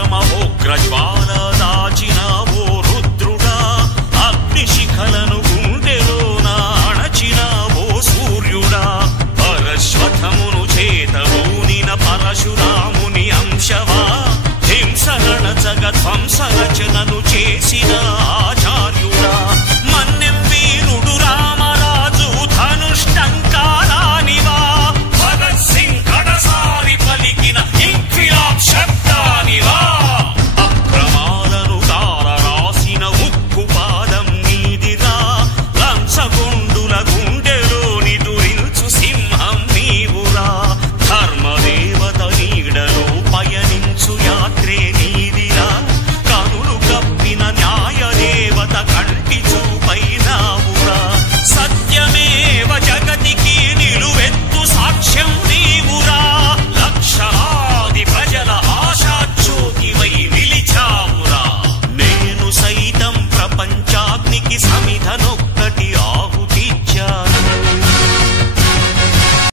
ఉగ్రజ్వాల దాచినావో రుద్రుడా అగ్నిశిఖలను గుండెలోన అణచినావో సూర్యుడా పరశ్వథమును చేతబూనిన పరశురాముని అంశవా హింసగణచగ ధ్వంసరచనను చేసిన ఆచార్యుడా మన్నెం వీరుడు రామరాజు ధనుష్టంకారానివా భగత్ సింగ్ కడసారి పలికిన ఇంక్విలాబ్ శబ్దానివా అక్రమాలను తారరాసిన ఉక్కు పాదం నీదిరా లంచగొండుల గుండెలోని దురించు సింహం నీవురా ధర్మదేవత నీడలో పయనించు యాత్రే